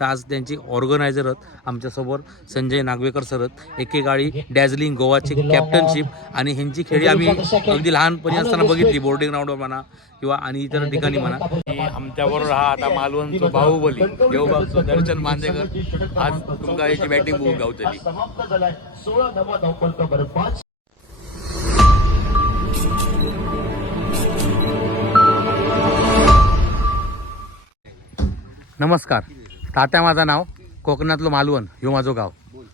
तर आज त्यांचे ऑर्गनायझर आहेत आमच्यासोबत संजय नागवेकर सर आहेत. एकेकाळी डॅझलिंग गोवाची कॅप्टनशिप आणि ह्यांची खेळी आम्ही अगदी लहानपणी असताना बघितली बोर्डिंग ग्राउंडवर म्हणा किंवा आणि इतर ठिकाणी म्हणा. की आमच्याबरोबर हा आता मालवणचा बाहुबली देवबागचं दर्शन मांदेकर आज तुमका याची बॅटिंग बघून गावतली. नमस्कार. तात्या माझं नाव कोकणातलं मालवण ह्यो माझं गाव.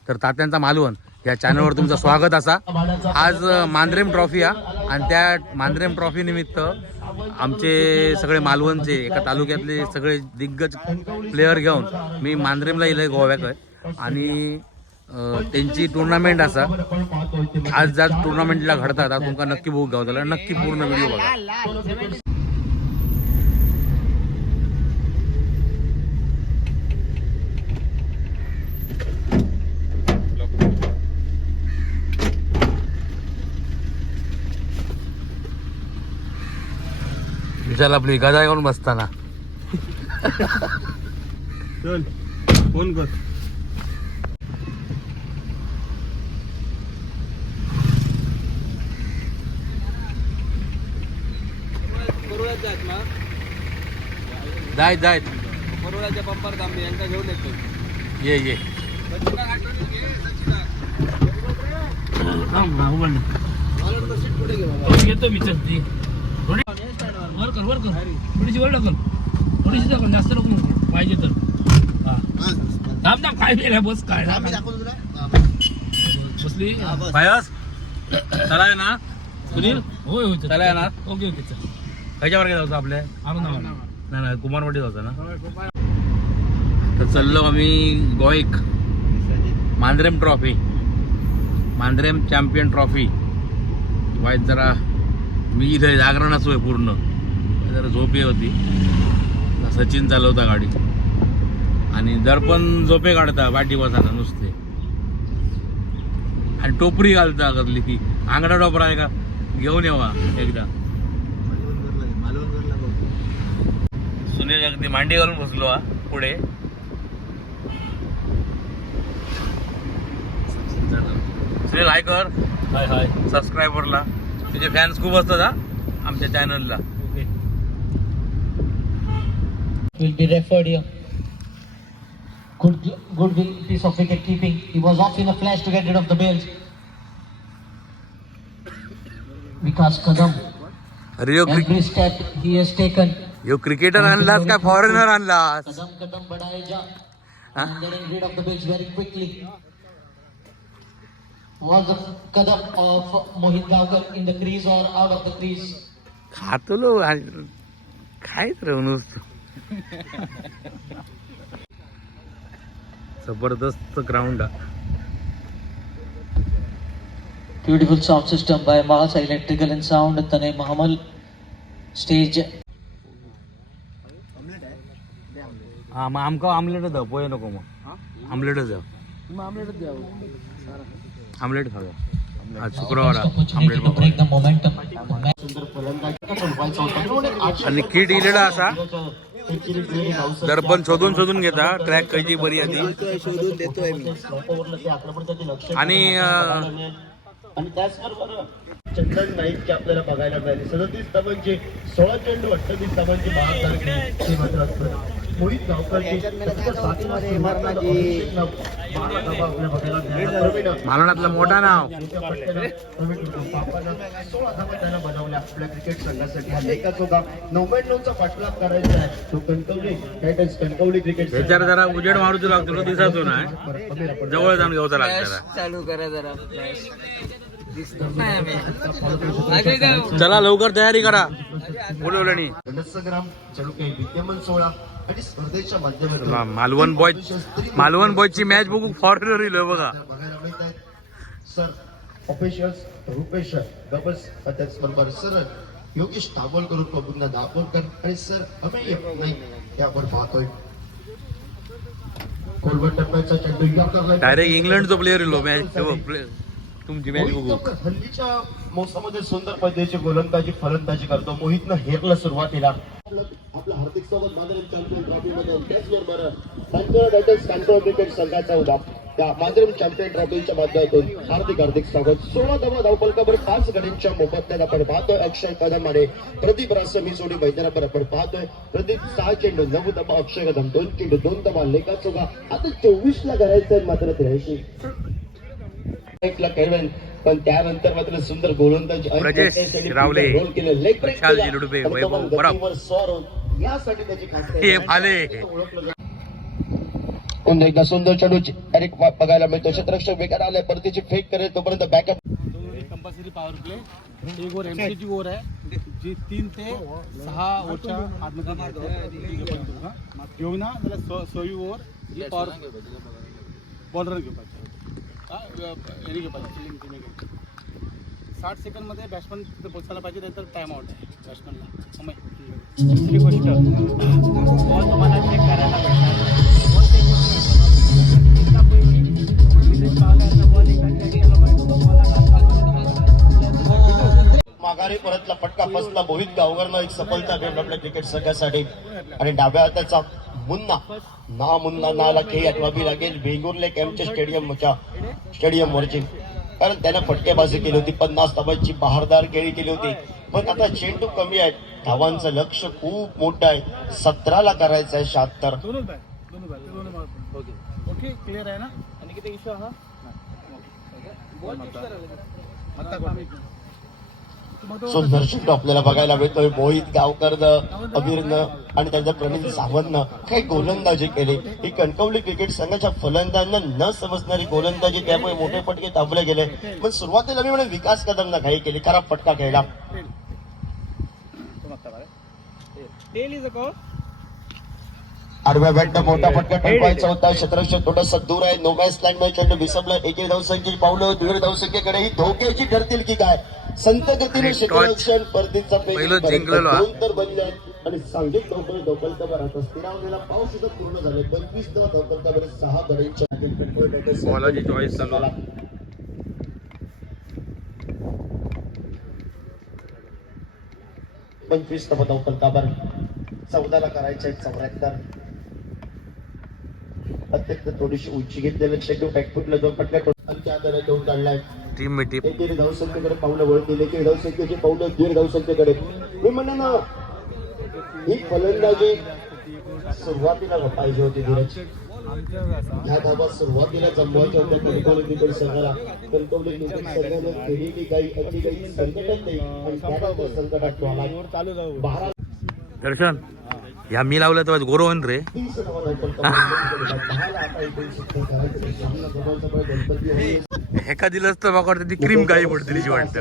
तर तात्यांचा मालवण या चॅनलवर तुमचं स्वागत असा. आज मांद्रेम ट्रॉफी हा. आणि त्या मांद्रेम ट्रॉफी निमित्त आमचे सगळे मालवणचे एका तालुक्यातले सगळे दिग्गज प्लेयर घेऊन मी मांद्रेमला येईल गोव्याकडे आणि त्यांची टुर्नामेंट असा. आज ज्या टुर्नामेंटला घडतात आज तुमका नक्की बुक गावताला नक्की पूर्ण व्हिडिओ बघा. विचार आपली गदा घेऊन बसताना. चल फोन कर. जायत जायत बरोडाच्या पंपर तांबे यांचा घेऊन येतो. ये ये. येतो मी चलती वर कर वर कर. थोडीशी वर ढकल. थोडीशी ढकल जास्त नको पाहिजे तर. हा. थांब थांब काय नाही बस काय बसली? पायस चला आहे ना? सुनील? होय होय चला. येणार ओके ओके चल. खायच्या वर्गात जायचं आपल्या? नाही नाही कुमारवाडी जायचं ना. तर चाललो आम्ही गोयक. Mandrem trophy. Mandrem champion trophy. वाईट जरा मी इथे जागरणच होय पूर्ण. जरा झोपे होती. सचिन चालवता गाडी. आणि दर्पण झोपे काढता वाटी बसायला नुसते. आणि टोपरी घालता कसली की आंगडा टोपरा आहे का? घेऊन यावा एकदा. सुनील अगदी मांडी घालून बसलो हा पुढे. सुनील हाय कर. हाय हाय. सबस्क्रायबरला तुझे फॅन्स खूप असतात हा आमच्या चॅनलला will be referred here. Good, good piece of wicket keeping. He was off in a flash to get rid of the bails. Vikas Kadam, अरे यो क्रिक every step he has taken. यो क्रिकेटर आणलास का फॉरेनर आणलास Kadam Kadam Badaye Ja. Huh? And getting rid of the bails very quickly. Was the Kadam of Mohit Gavkar in the crease or out of the crease? खातलो खायच रे नुसतं जबरदस्त ground Beautiful sound system by Mahasa Electrical and Sound, Tanay Mahamal. Stage हा मग आमका आमलेटच द्या पोहे नको मग आमलेटच द्या आमलेट खाऊया. आज शुक्रवार. आमलेट आणि किट इलेला असा. दर्पण शोधून शोधून घेता ट्रॅक खयची बरी आहे ती. स्लोपवरनं ते आक्रमण त्याचे लक्ष आणि त्याचबरोबर चंदन नाईकचे आपल्याला बघायला मिळाले. सदतीस धावांचे सोळा चेंडू अठ्ठावीस धावांचे महान झाले. ते मात्र असतं मालवणातलं मोठा नाव. सोळा धावा बनवल्या आपल्या क्रिकेट संघासाठी हा नव्याण्णवचा पाठलाग करायचा आहे तो कणकवली टायटन्स कणकवली क्रिकेट जरा उजेड मारूच लागतो तो ना जवळ जाऊन घेऊचा लागतो चालू करा जरा. चला लवकर तयारी करा. बोलवलं नाही. विद्यमान सोहळा. आणि स्पर्धेच्या माध्यमातून मालवण बॉय मालवण बॉयची मॅच बघू फॉरेनर येईल बघा. बघायला मिळत आहेत. सर ऑफिशियल्स रुपेश त्याचबरोबर सर योगेश दाभोलकर प्रभूंना दाभोलकर आणि सर अमेय नाईक यावर पाहतोय. कोलवट टप्प्याचा चेंडू डायरेक्ट इंग्लंडचा प्लेअर येलो मॅच तुमची मॅच बघू. हल्लीच्या मोसमामध्ये सुंदर पद्धतीची गोलंदाजी फलंदाजी करतो. मोहितनं हेरला सुरुवातीला. आपलं आपलं हार्दिक स्वागत. मांजरेम चॅम्पियन त्याचबरोबर टायटन्स क्रिकेट संघाचा उद्या त्या मांजरेम चॅम्पियन ट्रॉफीच्या माध्यमातून हार्दिक हार्दिक स्वागत. सोळा धावा धावपलकावर पाच गड्यांच्या मोबदल्यात आपण पाहतोय. अक्षय कदम आणि प्रदीप रासमी सोडी मैदानावर आपण पाहतोय. प्रदीप सहा चेंडू नऊ धावा अक्षय कदम दोन चेंडू दोन धावा लेखा चोगा. आता चोवीस ला करायचं आहे मात्र त्र्याऐंशी ला खेळवेन पण त्यानंतर मात्र सुंदर गोलंदाजी रावले, केलं. केला. यासाठी त्याची खास. पुन्हा एकदा सुंदर चेंडू डायरेक्ट बघायला मिळतो. क्षेत्ररक्षक विकेट आलाय परतीची फेक करेल तोपर्यंत बॅकअप कंपल्सरी पॉवर प्ले एक ओव्हर एमसीची ओव्हर आहे. जी तीन ते सहा ओव्हरच्या आतमध्ये घेऊन ना त्याला स सवी ओव्हर पॉवर बॉलर घेऊ साठ सेकंडमध्ये बॅट्समन तिथे पोचायला पाहिजे नंतर टाईम आउट आहे बॅट्समनला समय दुसरी गोष्ट बॉल तुम्हाला चेक करायला भेटणार. बॉल चेक एका पहिली बॉल माघारी परतला फटका फसला मोहित गावकरनं एक सफलता मिळवली आपल्या क्रिकेट संघासाठी. आणि डाव्या हाताचा मुन्ना ना मुन्ना नाला खेळ आठवावी लागेल वेंगुर्ले कॅम्पच्या स्टेडियमच्या स्टेडियमवरची कारण त्यानं फटकेबाजी केली होती पन्नास धावांची बहारदार खेळी केली होती पण आता चेंडू कमी आहे धावांचं लक्ष खूप मोठं आहे सतराला करायचं आहे शहात्तर ओके ओके क्लिअर आहे ना आणि किती इश्यू हा सुंदर चेंडू आपल्याला बघायला मिळतोय. मोहित गावकरनं अबीरनं आणि त्यांच्या प्रणित सावंतनं. काही गोलंदाजी केली. ही कणकवली क्रिकेट संघाच्या फलंदाजांना न समजणारी गोलंदाजी त्यामुळे मोठे फटके थांबले गेले. पण सुरुवातीला मी म्हणून विकास कदमनं घाई केली. खराब फटका खेळला. आडव्या बॅटनं मोठा फटका टळवायचा होता. क्षेत्ररक्षक थोडासा दूर आहे. नो मॅच लाईन मध्ये चेंडू विसरला. एके धावसंख्येची पावलं दीड धावसंख्येकडे ही धोक्याची ठरतील की काय? संत गतीने जिंकलेलो हा. दोन तर बनले आहेत. आणि धावपळ धोकलतावर आता स्थिरावलेला पाऊस सुद्धा पूर्ण झाले. पंचवीस सहा गड्यांच्या बॉलाची चॉईस चालू. आहे. पंचवीस धावा धोकलतावर चौदाला करायचे चौऱ्याहत्तर. अत्यंत थोडीशी उंची घेतलेलं चेंडू बॅकफुटला दोन ठोक- आणि त्या दरात देऊन काढलाय टीम मी टीम एकेरी धावसंख्येकडे पावलं वळून दिले की धावसंख्येची पावलं दीड धावसंख्येकडे मी म्हणलं ना ही फलंदाजी सुरुवातीला पाहिजे होती धीरज. ह्या धावा सुरुवातीला जमवायच्या होत्या कणकवली क्रिकेट संघाला. कणकवली क्रिकेट संघाने केलेली काही अति काही नाही आणि त्यानंतर संकटात तो आला बारा दर्शन ह्या मी लावलं तेव्हा गोरवन रे. तीस धावा धावपल दिलंच तर मला वाटतं ती क्रीम काही पडते तिची वाटतं.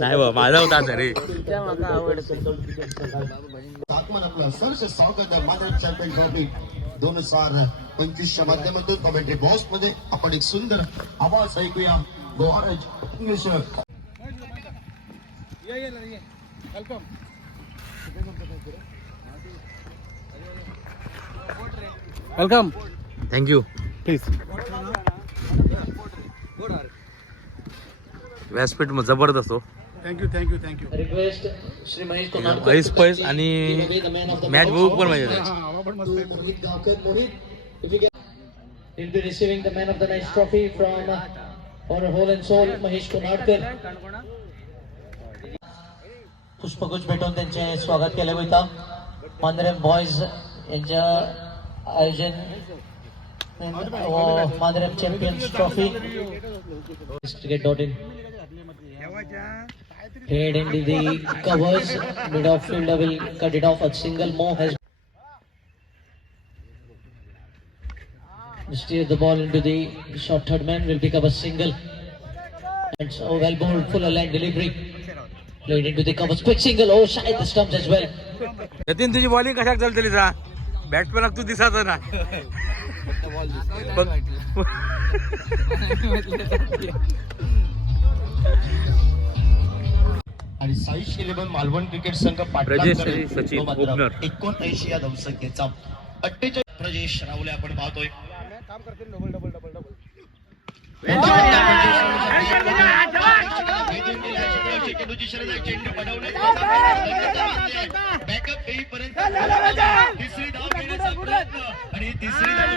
नाही बा माझा होता आता रे. आत्मन आपलं सरसे स्वागत आहे माधव चॅम्पियन ट्रॉफी. दोन हजार पंचवीसच्या माध्यमातून कमेंट्री बॉक्समध्ये आपण एक सुंदर आवाज ऐकूया. गोहारज English. Welcome thank you please व्यासपीठ जबरदस्त हो. Thank you thank you thank you ऐस पैस आणि match the man of the match trophy from our whole and soul Mahesh Konadkar पुष्पगुच्छ भेटून त्यांचे स्वागत केलं होतं मांद्रे बॉयज यांच्या आयोजन व champions trophy cricket dot in head into the covers mid off fielder will cut it off a single more has steered the ball into the short third man will pick up a single and so well bowled full line delivery played into the covers quick single oh shy the stumps as well Yatin तुझी bowling कशाक चालतली सा batsman तू दिसाच ना बघ. आणि Saish eleven Malvan cricket संघ opener. एकोणऐंशी या धावसंख्येचा अठ्ठेचाळीस ब्रजेश रावले आपण पाहतोय. काम करते डबल डबल डबल डबल चेंडू बॅकअप येईपर्यंत तिसरी धाव घेण्याचा प्रयत्न आणि तिसरी धाव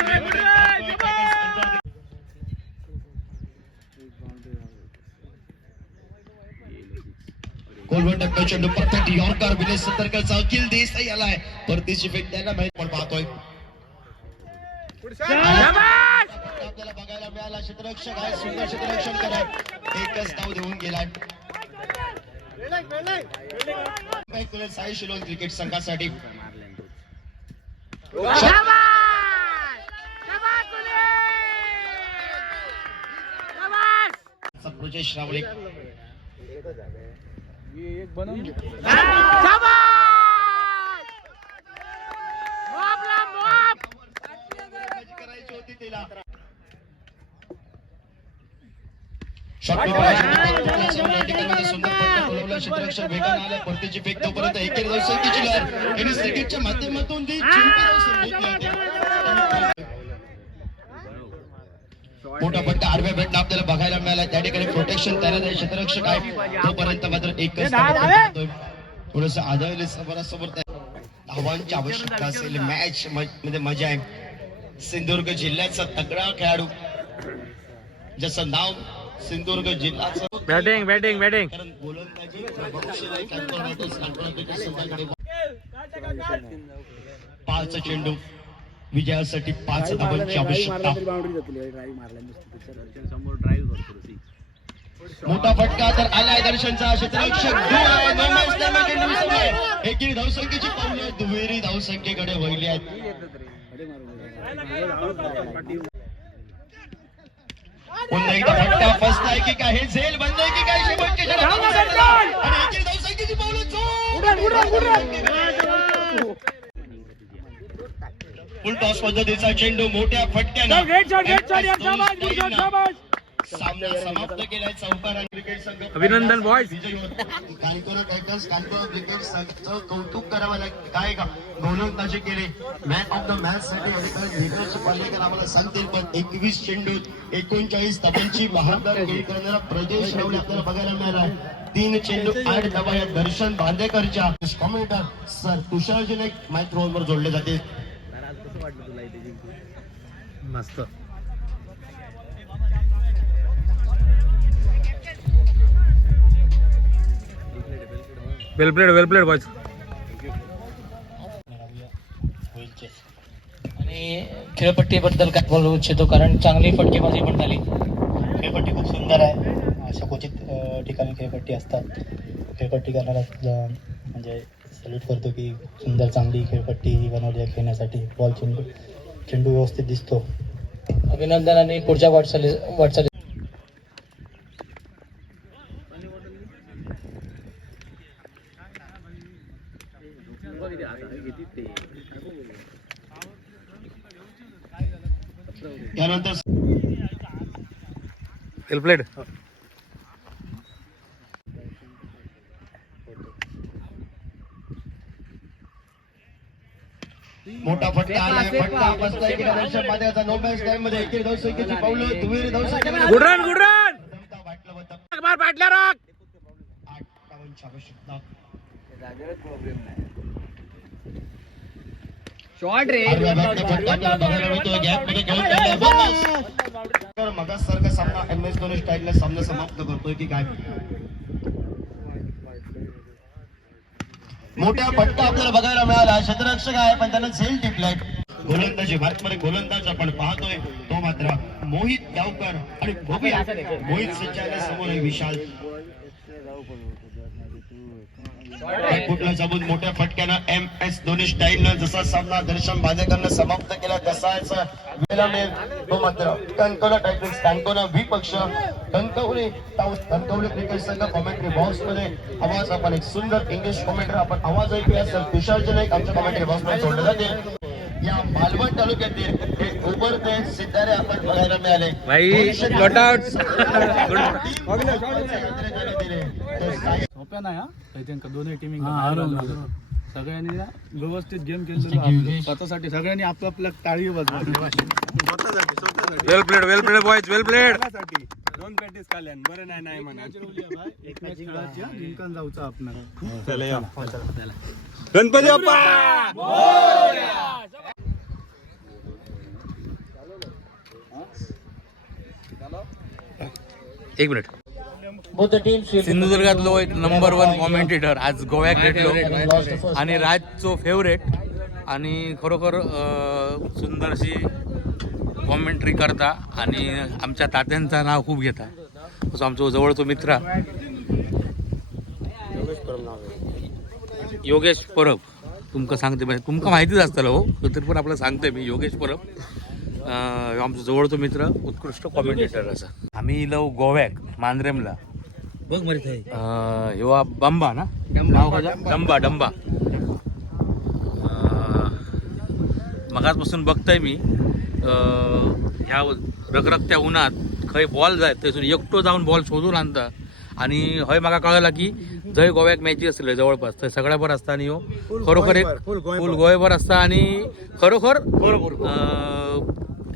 चेंडू परफेक्ट यॉर्कर विलेज सतर्कचा अखिल देसाई आलाय परतीची फेक त्याला माहीत पण पाहतोय. आपल्याला बघायला मिळाला क्षेत्ररक्षक आहे सुंदर क्षेत्ररक्षण करत एकच धाव देऊन गेलाय. साई शिलोन क्रिकेट संघासाठी ब्रजेश रावळे करायची होती तिला सुंदर वेगाने परतीची फेक तोपर्यंत माध्यमातून ती होती. मोठा पट्टा आडव्या भेटला आपल्याला बघायला मिळाला. त्या ठिकाणी प्रोटेक्शन त्याला क्षेत्ररक्षक आहे. तोपर्यंत मात्र एकच थोडस आदळले समोरासमोर धावांची आवश्यकता असेल. मॅच मध्ये मजा आहे. सिंधुदुर्ग जिल्ह्याचा तगडा खेळाडू. ज्याचं नाव सिंधुदुर्ग जिल्ह्याचं बॅटिंग बॅटिंग बॅटिंग पाच चेंडू. विजयासाठी पाच धावांची आवश्यकता. मोठा फटका तर आलाय दर्शनचा. क्षेत्ररक्षक. एकेरी धावसंख्येची पावलं दुहेरी धावसंख्येकडे वळली आहेत. पुन्हा एकदा फटका फसलाय की काय हे झेल आहे की काय शेवटची षटक? आणि एकेरी धावसंख्येची पावलं फुल टॉस पद्धतीचा चेंडू मोठ्या फटक्यानं. समाप्त केलाय चौकार आणि क्रिकेट संघ. अभिनंदन क्रिकेट संघचं कौतुक करावं लागेल. काय का? गोलंदाजी केली. मॅन ऑफ द मॅच साठी अधिकारी पालेकर आम्हाला सांगतील पण एकवीस चेंडू एकोणचाळीस धावांची बहात्तर खेळी करणारा प्रदेश रावले आपल्याला बघायला मिळाला तीन चेंडू आठ धावा या दर्शन बांदेकरच्या. कॉमेंटर सर तुषारजीने माईक रोलवर जोडले जाते मस्त. Well played well played boys आणि खेळपट्टीबद्दल काय बोलू इच्छितो कारण चांगली फटकेबाजी पण झाली. खेळपट्टी खूप सुंदर आहे. अशा क्वचित ठिकाणी खेळपट्टी असतात. खेळपट्टी करणारा म्हणजे सल्यूट करतो की सुंदर चांगली खेळपट्टी ही बनवली आहे खेळण्यासाठी. बॉल चेंडू चेंडू व्यवस्थित दिसतो. अभिनंदन आणि पुढच्या वाटचाली वाटचाली त्यानंतर प्लेड मोठा फटका आलाय फटका बसलाय की दर्शन माध्यमाचा नो मॅच टाइममध्ये एकेरी धावसंख्येची पावलं दुहेरी धावसंख्येमध्ये गुड रन गुड रन दमदा वाटलं होतं. मार पाटल्या राग आठ धावांची आवश्यकता शॉर्ट रे आडव्या बॅटने फटका आपल्याला बघायला मिळतोय गॅपमध्ये खेळून सामना एम एस धोनी सामना समाप्त करतोय की काय? मोठ्या फटका आपल्याला बघायला मिळाला. क्षेत्ररक्षक आहे पण त्यांना झेल टिपलाय. गोलंदाजी भारतमध्ये गोलंदाज आपण पाहतोय. तो मात्र मोहित गावकर आणि मोहित सज्जाने समोर आहे विशाल. कुठला जबून मोठ्या फटक्यानं एम एस धोनी स्टाईलनं जसा सामना दर्शन बांदेकरनं समाप्त केला तसाच मिळेल. तो मात्र कणकवली टायटन्स कणकवली व्ही पक्ष. कणकवली कणकवली क्रिकेट संघ कॉमेंट्री बॉक्समध्ये आवाज आपण एक सुंदर इंग्लिश कॉमेंट्री आपण आवाज ऐकूया. सर तुषार नाईक आमच्या कॉमेंट्री बॉक्समध्ये सोडले जाते. या मालवण तालुक्यातील हे उभरते सितारे आपण बघायला मिळाले. भाई, got out. दिले. सोप्या नाही हा? दोन्ही टीमिंग हा, हरवलं, सगळ्यांनी ना व्यवस्थित गेम आपलं. स्वतःसाठी सगळ्यांनी आपलं आपलं टाळी वाजवली well played well played boys well played दोन प्रॅक्टिस काढल्यान बरं नाही नाही म्हणा गणपती बाप्पा! एक minute Both the teams will सिंधुदुर्गातलो एक नंबर वन कॉमेंटेटर आज गोव्यात भेटलो. आणि राजचो फेवरेट आणि खरोखर सुंदर अशी कॉमेंट्री करता आणि आमच्या तात्यांचं नाव खूप घेता. तसं आमचो जवळचो मित्र. योगेश परब तुमका सांगते म्हणजे तुमका माहितीच असतं हो. तरी पण आपलं सांगतोय मी योगेश परब. आमचो जवळचो मित्र उत्कृष्ट कॉमेंटेटर असा. आम्ही इलो गोव्याक मांद्रेमला. बघ मरे अं, ह्यो हा बंबा ना? नाव? डंबा. डंबा मगाचपासून बघताय मी. ह्या रखरखत्या उन्हात खंय बॉल जाय थंयसून एकटो जाऊन बॉल शोधून आणता. आणि हय म्हाका कळला की जंय गोव्याक मॅची आसले जवळपास. थंय सगळ्या बरं आसता आणि ह्यो खरोखर एक फूल गोंयभर आसता आणि खरोखर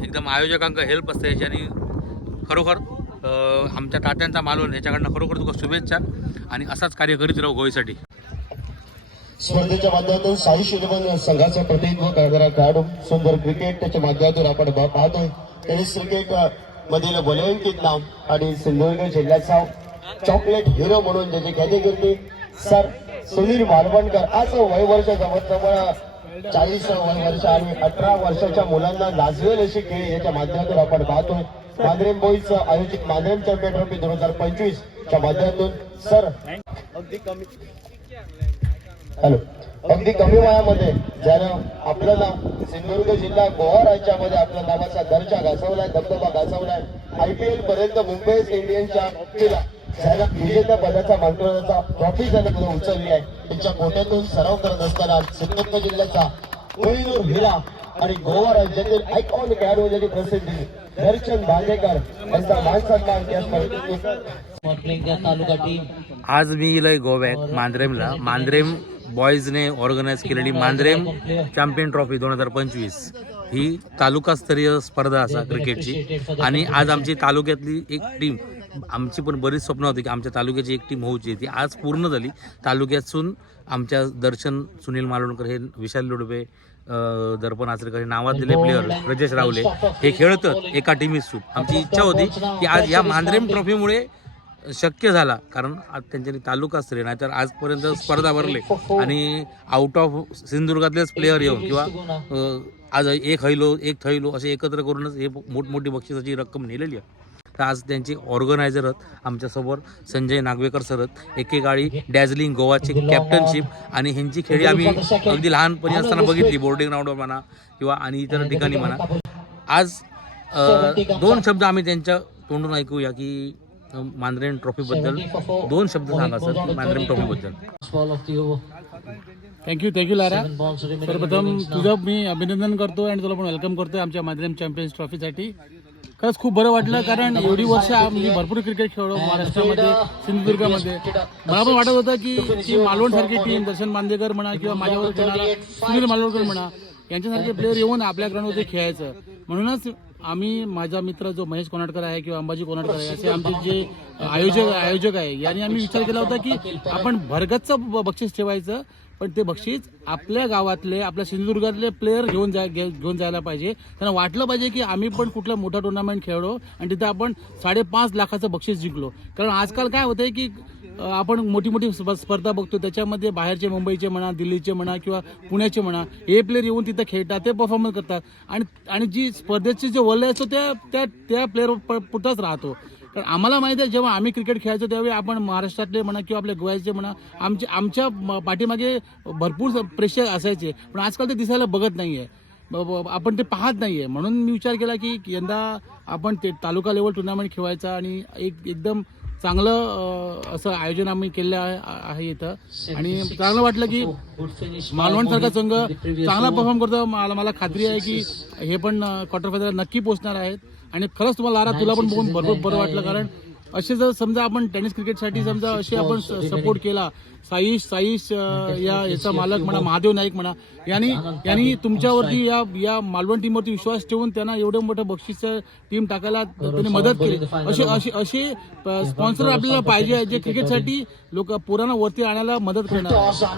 एकदम आयोजकांका हेल्प असते याच्यानी खरोखर अं, आमच्या तात्यांचा मालवण ह्याच्याकडनं खरोखर तुका शुभेच्छा आणि असाच कार्य करीत राहू गोयसाठी स्पर्धेच्या माध्यमातून साई शिरवण संघाचं प्रतिनिधित्व करणारा खेळाडू सुंदर क्रिकेट त्याच्या माध्यमातून आपण पाहतोय. टेनिस क्रिकेट मधील बोलवंकित नाव आणि सिंधुदुर्ग जिल्ह्याचा चॉकलेट हिरो म्हणून ज्याची कॅटेगरी सर सुनील मालवणकर. आज वय वर्ष जवळजवळ चाळीस वर्ष आणि अठरा वर्षाच्या मुलांना लाजवेल अशी खेळ याच्या माध्यमातून आपण पाहतोय मांद्रेम बॉईज आयोजित मांद्रेम चॅम्पियन ट्रॉफी दोन हजार पंचवीस च्या माध्यमातून. सर अगदी कमी. हॅलो अगदी कमी वयामध्ये ज्यानं आपलं नाव सिंधुदुर्ग जिल्हा गोवा राज्यामध्ये आपल्या नावाचा दर्जा गाजवलाय दबदबा गाजवलाय आयपीएल पर्यंत मुंबई इंडियन्सच्या ज्यानं विजेत्या पदाचा मानकराचा ट्रॉफी ज्यानं पुढे उचलली आहे. त्यांच्या कोट्यातून सराव करत असताना सिंधुदुर्ग जिल्ह्याचा कोहिनूर हिरा आणि गोवा राज्यातील आयकॉन खेळाडू प्रसिद्धी. दर्शन बांदेकर यांचा मान सन्मान या स्पर्धेत for playing आज मी इलय गोव्यात मांद्रेमला. मांद्रेम बॉयजने ऑर्गनाईज केलेली मांद्रेम चॅम्पियन ट्रॉफी दोन हजार पंचवीस. ही तालुकास्तरीय स्पर्धा असा क्रिकेटची आणि आज आमची तालुक्यातली एक टीम आमची पण बरीच स्वप्न होती की आमच्या तालुक्याची एक टीम होऊची. ती आज पूर्ण झाली. तालुक्यातून आमच्या दर्शन सुनील मालवणकर हे विशाल लुडबे दर्पण आचरेकर हे नावात दिले प्लेअर ब्रजेश रावले. हे खेळतात एका टीमीसून आमची इच्छा होती की आज या मांद्रेम ट्रॉफीमुळे शक्य झाला. कारण आज त्यांच्यानी तालुका स्तरीय नाहीतर आजपर्यंत स्पर्धा भरले. आणि आउट ऑफ सिंधुदुर्गातलेच प्लेअर येऊन किंवा आज एक हैलो एक थैलो असे एकत्र करूनच हे मोठमोठी बक्षिसाची रक्कम नेलेली आहे. तर आज त्यांचे ऑर्गनायझर आहेत आमच्यासमोर संजय नागवेकर सर आहेत. एकेकाळी डॅझलिंग गोवाची कॅप्टनशिप आणि ह्यांची खेळी आम्ही अगदी लहानपणी असताना बघितली बोर्डिंग ग्राउंडवर म्हणा किंवा आणि इतर ठिकाणी म्हणा. आज दोन शब्द आम्ही त्यांच्या तोंडून ऐकूया की मांद्रेन ट्रॉफीबद्दल दोन शब्द सांगा sir Mandrem ट्रॉफीबद्दल. Thank you thank you Lara सर्वप्रथम. तुझं मी अभिनंदन करतो आणि तुला पण वेलकम करतोय आमच्या माध्यम चॅम्पियन्स ट्रॉफीसाठी खरंच खूप बरं वाटलं कारण एवढी वर्ष आम्ही भरपूर क्रिकेट खेळलो महाराष्ट्रामध्ये सिंधुदुर्गामध्ये. मला पण वाटत होतं की ती मालवण सारखी टीम दर्शन बांदेकर म्हणा किंवा माझ्यावर खेळणारा सुनील मालवणकर म्हणा यांच्यासारखे प्लेअर येऊन आपल्या ग्राउंडवरती खेळायचं. म्हणूनच आम्ही माझा मित्र जो महेश कोनाटकर आहे किंवा अंबाजी कोनाटकर आहे असे आमचे जे आयोजक आयोजक आहे यांनी आम्ही विचार केला होता की आपण भरगतचं बक्षीस ठेवायचं. पण ते बक्षीस आपल्या गावातले आपल्या सिंधुदुर्गातले प्लेयर घेऊन जाय घे- घेऊन जायला पाहिजे. त्यांना वाटलं पाहिजे की आम्ही पण कुठला मोठा टुर्नामेंट खेळलो आणि तिथे आपण साडेपाच लाखाचं बक्षीस जिंकलो. कारण आजकाल काय होतंय की आपण मोठी मोठी स्प- स्पर्धा बघतो त्याच्यामध्ये बाहेरचे मुंबईचे म्हणा दिल्लीचे म्हणा किंवा पुण्याचे म्हणा हे प्लेअर येऊन तिथं खेळतात ते परफॉर्मन्स करतात. आणि आणि जी स्पर्धेचे जे वलय असतो त्या त्या त्या प्लेअर पुरताच राहतो. कारण आम्हाला माहिती आहे जेव्हा आम्ही क्रिकेट खेळायचो त्यावेळी आपण महाराष्ट्रातले म्हणा किंवा आपल्या गोव्याचे म्हणा आमचे आमच्या पाठीमागे भरपूर प्रेशर प्रेक्षक असायचे. पण आजकाल ते दिसायला बघत नाही आहे आपण ते पाहत नाहीये. म्हणून मी विचार केला की यंदा आपण ते तालुका लेवल टुर्नामेंट खेळायचा आणि एक एकदम चांगलं असं आयोजन आम्ही केलं आहे इथं. आणि चांगलं वाटलं की मालवणसारखा मालवण संघ चांगला परफॉर्म करतो. मला मला खात्री आहे की हे पण क्वार्टर फायनल नक्की पोहोचणार आहेत. आणि खरंच तुम्हाला लारा तुला पण बघून भरपूर बरं वाटलं कारण असे जर समजा आपण टेनिस क्रिकेटसाठी समजा असे आपण सपोर्ट केला साईश साईश या याचा मालक म्हणा महादेव नाईक म्हणा यांनी यांनी तुमच्यावरती या या मालवण टीमवरती विश्वास ठेवून त्यांना एवढं मोठं बक्षीस टीम टाकायला त्यांनी मदत केली. असे असे असे स्पॉन्सर आपल्याला पाहिजे जे क्रिकेटसाठी लोक पोरांना वरती आणायला मदत करणार.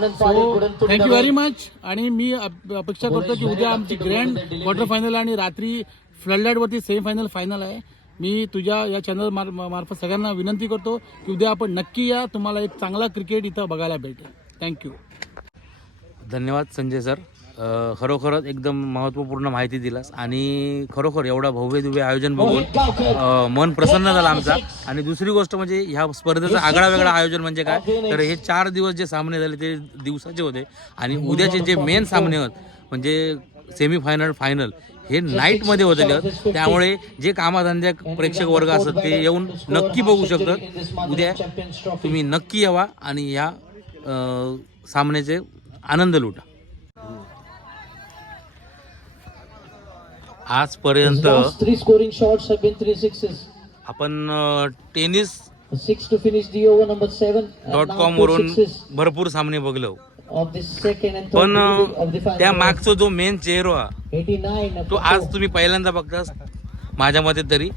So thank you. व्हेरी मच आणि मी अप- अपेक्षा करतो की उद्या आमची ग्रँड क्वार्टर फायनल आणि रात्री फ्लडलाईटवरती सेमीफायनल फायनल आहे. मी तुझ्या या चॅनल मार्फत सगळ्यांना विनंती करतो की उद्या आपण नक्की या. तुम्हाला एक चांगला क्रिकेट इथं बघायला भेटेल. थँक्यू धन्यवाद संजय सर. खरोखरच एकदम महत्त्वपूर्ण माहिती दिलास आणि खरोखर एवढा भव्य दिव्य आयोजन बघून मन प्रसन्न झालं आमचा. आणि दुसरी गोष्ट म्हणजे ह्या स्पर्धेचं आगळा वेगळा आयोजन म्हणजे काय? तर हे चार दिवस जे सामने झाले ते दिवसाचे होते. आणि उद्याचे जे मेन सामने होत म्हणजे सेमीफायनल फायनल हे नाईटमध्ये होते त्यामुळे जे कामाधंद्या प्रेक्षक वर्ग असतात ते येऊन नक्की बघू शकतात. उद्या तुम्ही नक्की यावा आणि या सामन्याचे आनंद लुटा. आजपर्यंत. आपण tennis number seven. and dot com वरून भरपूर सामने बघलो. पण. त्या मागचा जो मेन चेहरा 89 तो आज तुम्ही पहिल्यांदा बघतास माझ्या मते तरी.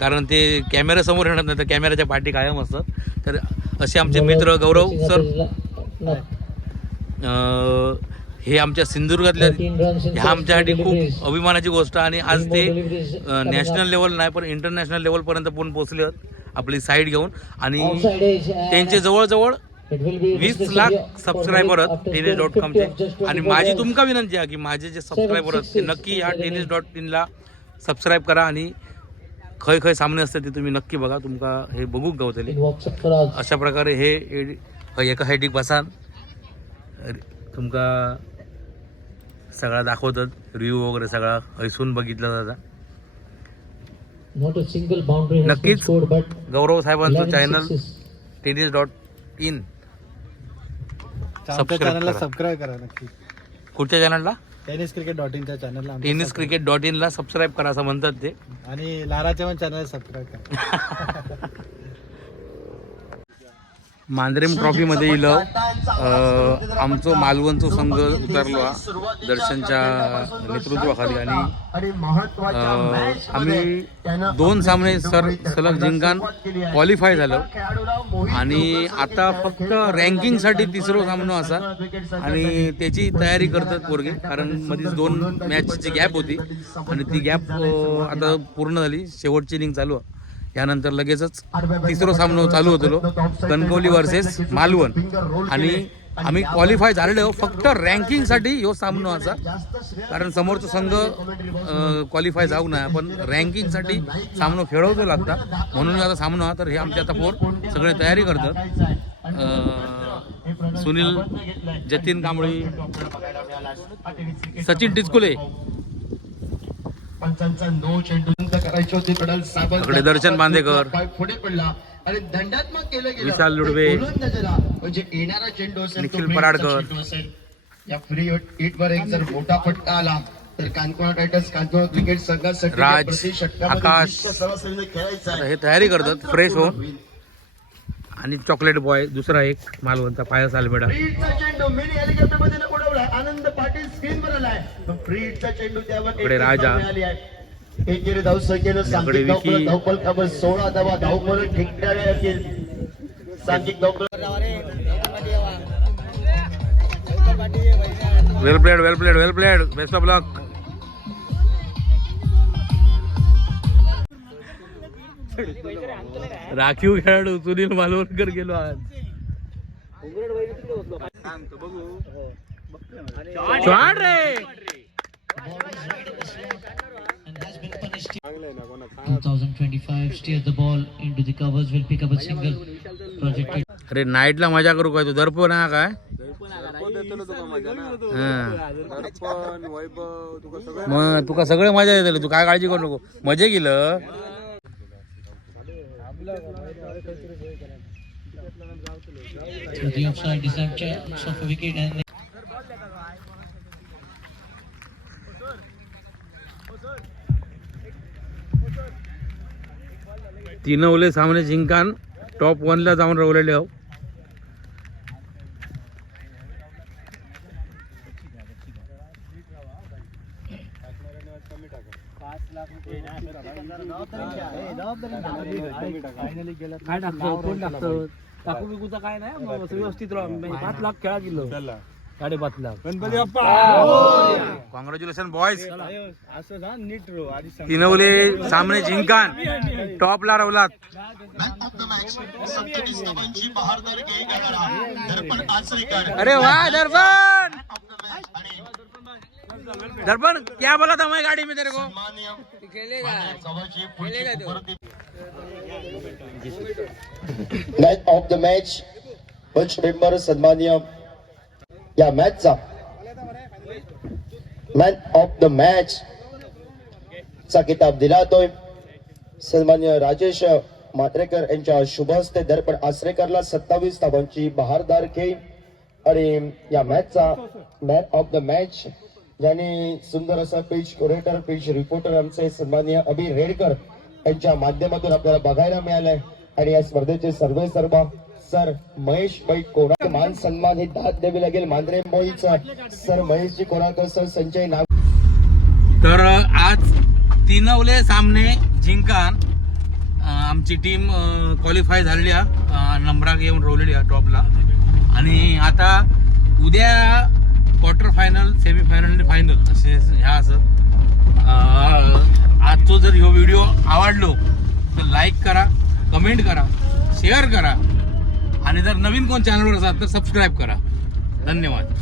कारण ते कॅमेरा समोर येणार नाही तर कॅमेऱ्याच्या पाठी कायम असतात. तर असे आमचे मित्र गौरव सर हे आमच्या सिंधुदुर्गातल्या ह्या आमच्यासाठी खूप अभिमानाची गोष्ट आणि आज ते नॅशनल लेवल नाही पण इंटरनॅशनल लेवलपर्यंत पण पोहोचले आहेत. आपली साईड घेऊन आणि त्यांचे जवळजवळ वीस लाख सबस्क्रायबर टेनिस डॉट कॉमचे आणि माझी तुमका विनंती आहे की माझे जे सबस्क्रायबर आहेत ते नक्की ह्या टेनिस डॉट इनला सबस्क्राईब करा आणि खय खय सामने असतात ते तुम्ही नक्की बघा. तुमका हे बघू गावतले. अशा प्रकारे हे एका सायडीक बसान. तुमका सगळा दाखवतात. रिव्ह्यू वगैरे सगळा हैसून बघितला जाता. नक्कीच. गौरव साहेबांचं 11 चॅनल. टेनिस डॉट इन आमच्या चॅनलला करा. सबस्क्राईब करा नक्की. कुठच्या चॅनलला टेनिस क्रिकेट डॉट इनच्या चॅनलला टेनिस क्रिकेट डॉट इनला सबस्क्राईब करा असं म्हणतात ते. आणि लाराच्या पण चॅनल सबस्क्राईब करा. मांद्रेम ट्रॉफीमध्ये इलं. अं, आमचो मालवणचो संघ उतरलो हा दर्शनच्या नेतृत्वाखाली आणि आम्ही दोन सामने सर सलग जिंकान. क्वालिफाय झालं. आणि आता फक्त रँकिंगसाठी तिसरो सामना असा. आणि त्याची तयारी करतात पोरगे. कारण मध्येच दोन मॅचची गॅप होती. आणि ती गॅप आता पूर्ण झाली. शेवटची इनिंग चालू आहे. यानंतर लगेचच तिसरो सामना चालू होतो कणकवली वर्सेस मालवण. आणि आम्ही क्वालिफाय झालेलो फक्त रँकिंगसाठी ह्यो सामनो असा कारण समोरचा संघ क्वालिफाय जाऊ नये. पण रँकिंगसाठी सामनो खेळवतो लागता. म्हणून आता सामनो हा तर हे आमचे आता पोर सगळे तयारी करतात. सुनील जतीन कांबळी सचिन टिचकुले. पंचांचा नो चेंडू करायचे होते कडल साबण इकडे दर्शन बांदेकर. पाय पुढे पडला आणि दंडात्मक केलं गेलं विशाल लुडवे. म्हणजे येणारा चेंडू असेल निखिल पराडकर. असेल या फ्री हिट वर एक जर मोठा फटका आला तर कानकोणा टायटन्स कानकोणा क्रिकेट संघासाठी राज, आकाश. खेळायचं हे तयारी करतात फ्रेश होऊन आणि चॉकलेट बॉय दुसरा एक मालवणचा पायस आलमेडा आनंद पाटील स्क्रीन चेंडू इकडे राजा. धाव क्रमांक सोळा धावा. Well played well played well played best of luck राखीव खेळाडू सुनील मालवणकर गेलो आज. चांगलं आहे अरे नाईटला मजा करू काय तू? दर्प ना काय? मग तुका सगळे मजा येतले. तू काय काळजी करू नको? मजे गेलं तीन उले सामने जिंकान. टॉप वनला जाऊन रवलेले आहो काय टाकतो कोण टाकतो टाकू बिकूचा काय नाही व्यवस्थित पाच लाख खेळा गेलो साडेपाच लाख गणपती बाप्पा कॉंग्रॅच्युलेशन बॉयज असं नीट रो आधी सामने जिंकान. टॉपला रवलात. मॅन अरे वा दर्पण! दर्पण क्या बोला था मैं गाड़ी में तेरे को? तो. मॅन ऑफ द मॅच पंच मेंबर सन्मान्य। या मॅचचा मॅन ऑफ द मॅच चा किताब दिला जातोय सन्मान्य राजेश मात्रेकर यांच्या शुभ हस्ते दर्पण आसरेकरला सत्तावीस धावांची बहारदार खेळ. आणि या मॅचचा मॅन ऑफ द मॅच ज्यांनी सुंदर असा पेज कोरेटर पेज रिपोर्टर आमचे सन्मान्य अभि रेडकर यांच्या माध्यमातून आपल्याला बघायला मिळालंय. आणि या स्पर्धेचे सर्वे सर्व सर महेश भाई कोणा मान सन्मान ही दाद द्यावी लागेल मांद्रे मोहीचा सर महेशजी कोणाकर सर संजय नाग तर आज तिनवले सामने जिंकान. आमची टीम क्वालिफाय झालेली आहे. नंबराक येऊन रोवलेली आहे टॉपला आणि आता उद्या क्वार्टर फायनल सेमी फायनल आणि फायनल असे ह्या असत आजचो जर ह्यो व्हिडिओ आवडलो तर लाईक करा कमेंट करा शेअर करा. आणि जर नवीन कोण चॅनलवर असाल तर सबस्क्राईब करा. धन्यवाद.